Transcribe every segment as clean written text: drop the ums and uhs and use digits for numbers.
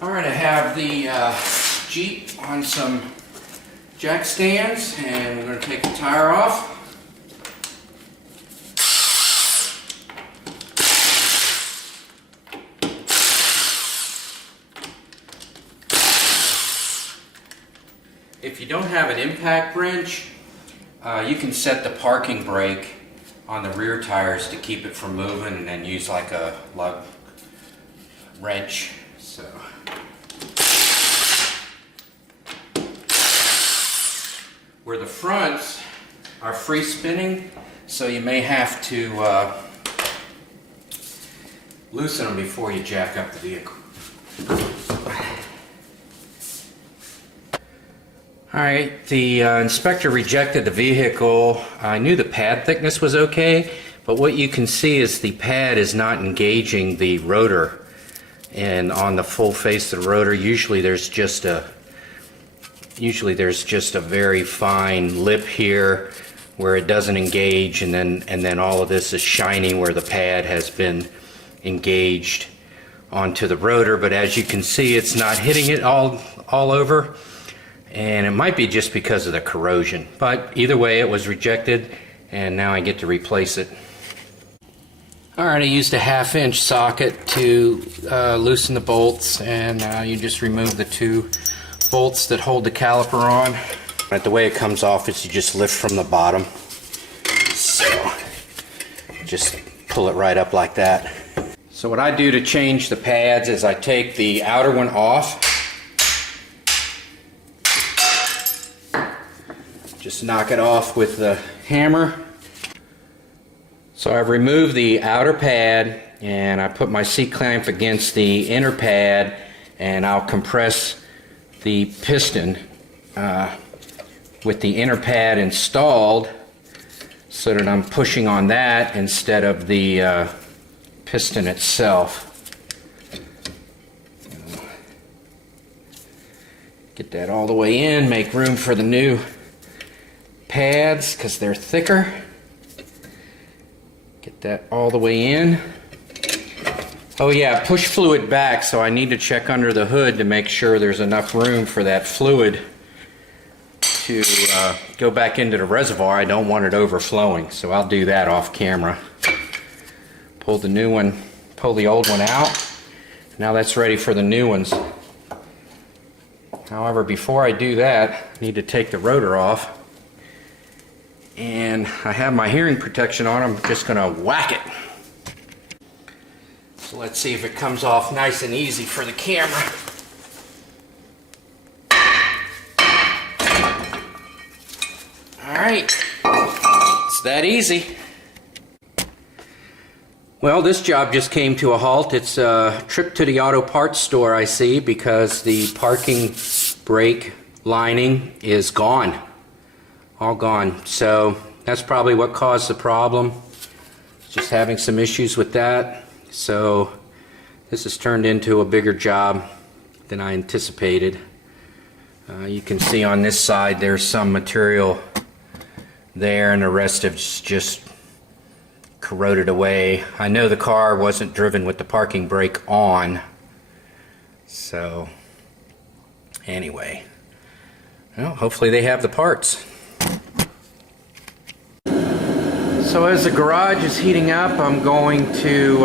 Alright, I have the Jeep on some jack stands, and we're going to take the tire off. If you don't have an impact wrench, you can set the parking brake on the rear tires to keep it from moving, and then use like a lug wrench. So where the fronts are free spinning, so you may have to loosen them before you jack up the vehicle. Alright, the inspector rejected the vehicle. I knew the pad thickness was okay, but what you can see is the pad is not engaging the rotor. And on the full face of the rotor, usually there's just a very fine lip here where it doesn't engage, and then all of this is shiny where the pad has been engaged onto the rotor. But as you can see, it's not hitting it all over. And it might be just because of the corrosion, but either way it was rejected, and now I get to replace it. Alright, I used a 1/2 inch socket to loosen the bolts, and you just remove the 2 bolts that hold the caliper on. Right, the way it comes off is you just lift from the bottom, so just pull it right up like that. So what I do to change the pads is I take the outer one off. Just knock it off with the hammer. So I've removed the outer pad, and I put my C-clamp against the inner pad, and I'll compress the piston with the inner pad installed so that I'm pushing on that instead of the piston itself. Get that all the way in, make room for the new pads because they're thicker. Get that all the way in. Oh yeah, push fluid back, so I need to check under the hood to make sure there's enough room for that fluid to go back into the reservoir. I don't want it overflowing, so I'll do that off camera. Pull the old one out. Now that's ready for the new ones. However, before I do that, I need to take the rotor off. And I have my hearing protection on. I'm just going to whack it. So let's see if it comes off nice and easy for the camera. Alright, it's that easy. Well, this job just came to a halt. It's a trip to the auto parts store, I see, because the parking brake lining is gone. All gone. So that's probably what caused the problem. Just having some issues with that. So this has turned into a bigger job than I anticipated. You can see on this side there's some material there, and the rest of it's just corroded away. I know the car wasn't driven with the parking brake on. So anyway, well, hopefully they have the parts. So as the garage is heating up, I'm going to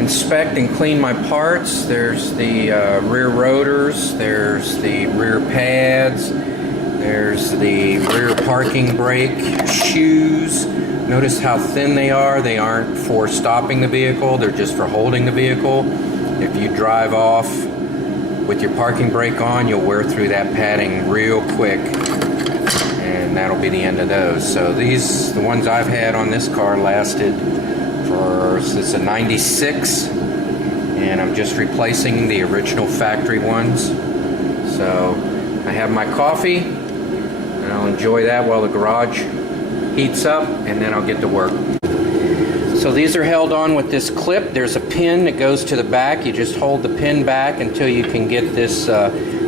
inspect and clean my parts. There's the rear rotors, there's the rear pads, there's the rear parking brake shoes. Notice how thin they are. They aren't for stopping the vehicle, they're just for holding the vehicle. If you drive off with your parking brake on, you'll wear through that padding real quick. And that'll be the end of those. So the ones I've had on this car lasted for, it's a 96, and I'm just replacing the original factory ones. So I have my coffee, and I'll enjoy that while the garage heats up, and then I'll get to work. So these are held on with this clip. There's a pin that goes to the back. You just hold the pin back until you can get this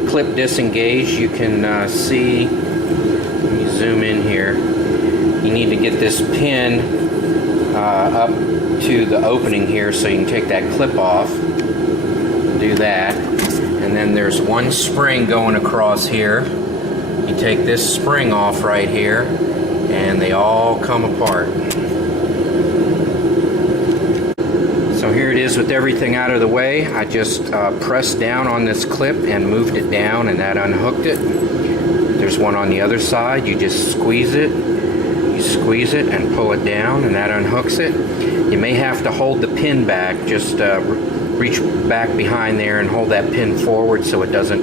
clip disengaged. You can see, let me zoom in here. You need to get this pin up to the opening here so you can take that clip off. undo that. And then there's one spring going across here. You take this spring off right here, and they all come apart. So here it is with everything out of the way. I just pressed down on this clip and moved it down, and that unhooked it. There's one on the other side. You just squeeze it. You squeeze it and pull it down, and that unhooks it. You may have to hold the pin back. Just reach back behind there and hold that pin forward so it doesn't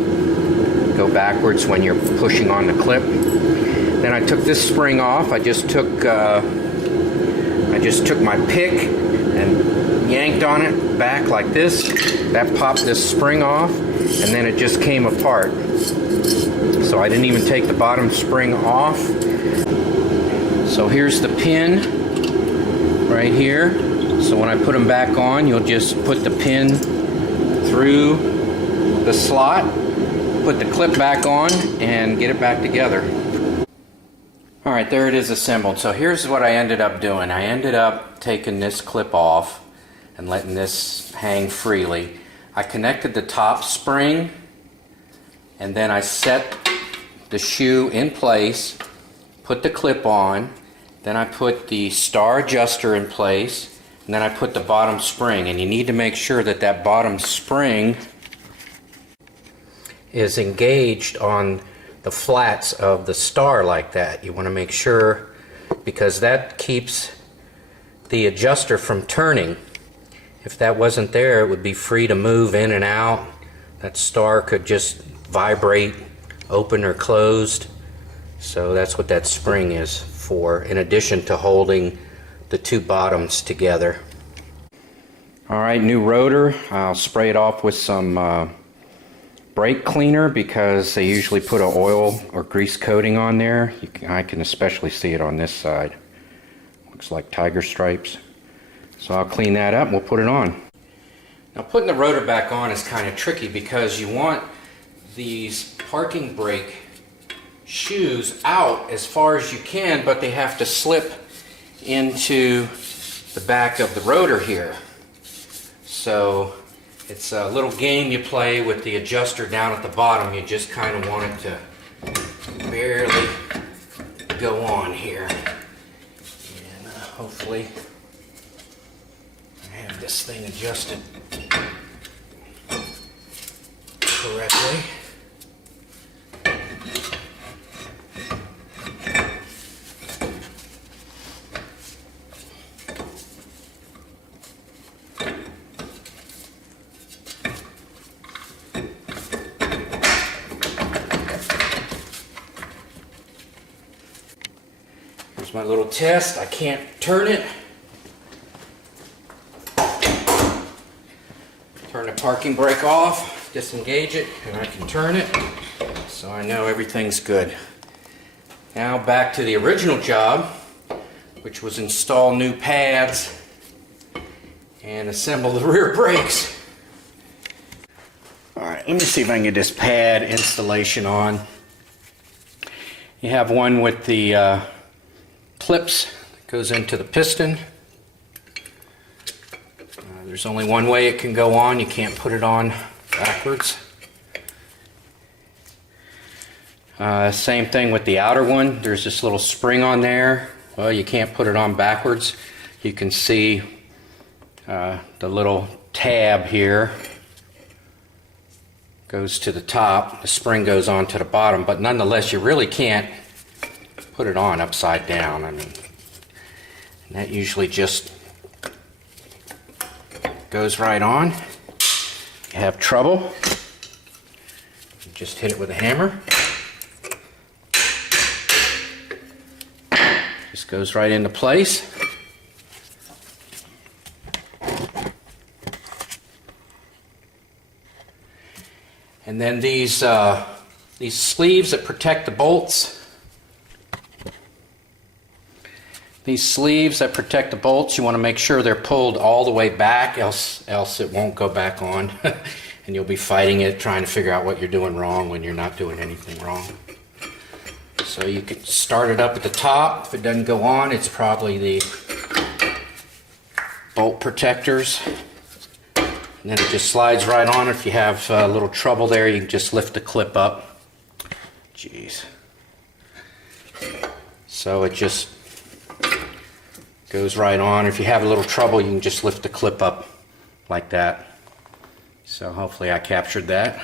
go backwards when you're pushing on the clip. Then I took this spring off. I just took my pick and yanked on it back like this. That popped this spring off, and then it just came apart. So I didn't even take the bottom spring off. So here's the pin right here. So when I put them back on, you'll just put the pin through the slot, put the clip back on, and get it back together. Alright, there it is assembled. So here's what I ended up doing. I ended up taking this clip off and letting this hang freely. I connected the top spring, and then I set the shoe in place, put the clip on, then I put the star adjuster in place, and then I put the bottom spring. And you need to make sure that that bottom spring is engaged on the flats of the star like that. You want to make sure, because that keeps the adjuster from turning. If that wasn't there, it would be free to move in and out. That star could just vibrate, open or closed. So that's what that spring is for, in addition to holding the two bottoms together. Alright, new rotor. I'll spray it off with some brake cleaner, because they usually put an oil or grease coating on there. I can especially see it on this side. Looks like tiger stripes. So I'll clean that up and we'll put it on. Now putting the rotor back on is kind of tricky, because you want these parking brake shoes out as far as you can, but they have to slip into the back of the rotor here. So it's a little game you play with the adjuster down at the bottom. You just kind of want it to barely go on here. And hopefully I have this thing adjusted correctly. Here's my little test. I can't turn it. Turn the parking brake off, disengage it, and I can turn it. So I know everything's good. Now back to the original job, which was install new pads and assemble the rear brakes. Alright, let me see if I can get this pad installation on. You have one with the clips that goes into the piston. There's only one way it can go on. You can't put it on backwards. Same thing with the outer one. There's this little spring on there. Well, you can't put it on backwards. You can see the little tab here goes to the top. The spring goes on to the bottom, but nonetheless, you really can't put it on upside down. I mean, and that usually just goes right on. You have trouble, you just hit it with a hammer. Just goes right into place. And then these sleeves that protect the bolts. These sleeves that protect the bolts, you want to make sure they're pulled all the way back, else it won't go back on. And you'll be fighting it, trying to figure out what you're doing wrong when you're not doing anything wrong. So you can start it up at the top. If it doesn't go on, it's probably the bolt protectors. And then it just slides right on. If you have a little trouble there, you can just lift the clip up. Jeez. So it just goes right on. If you have a little trouble, you can just lift the clip up like that. So hopefully I captured that.